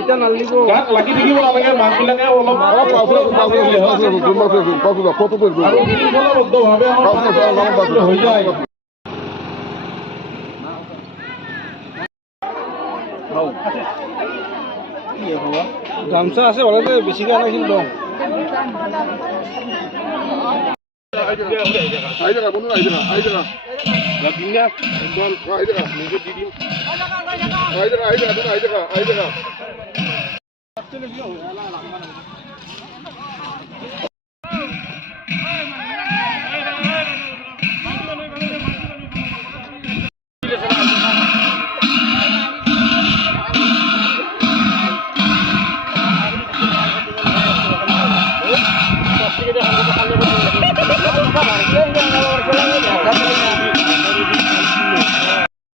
এটা নালিব গাত লাগি থাকিব নালাগে মাছবিলাকে অলপ আৰু শৃংখলাবদ্ধভাৱে হৈ যায়। গামছা আছে ভালে বেছিকে আনাইছিল দম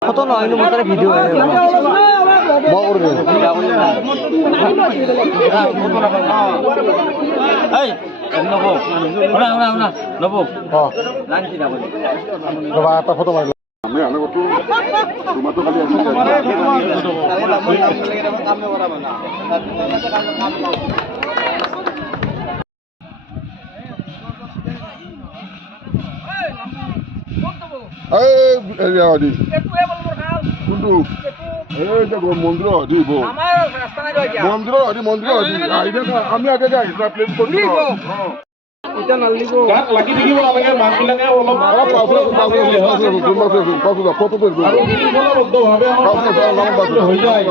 কত নয় মোটারে ভিডিও ফটো মারি মন্দির আমি আগে প্লেন করি এটা নালিব গাত লাগি থাকিব নালাগে মাছবিলাকে অলপ আৰু শৃংখলাবদ্ধভাৱে হৈ যায়।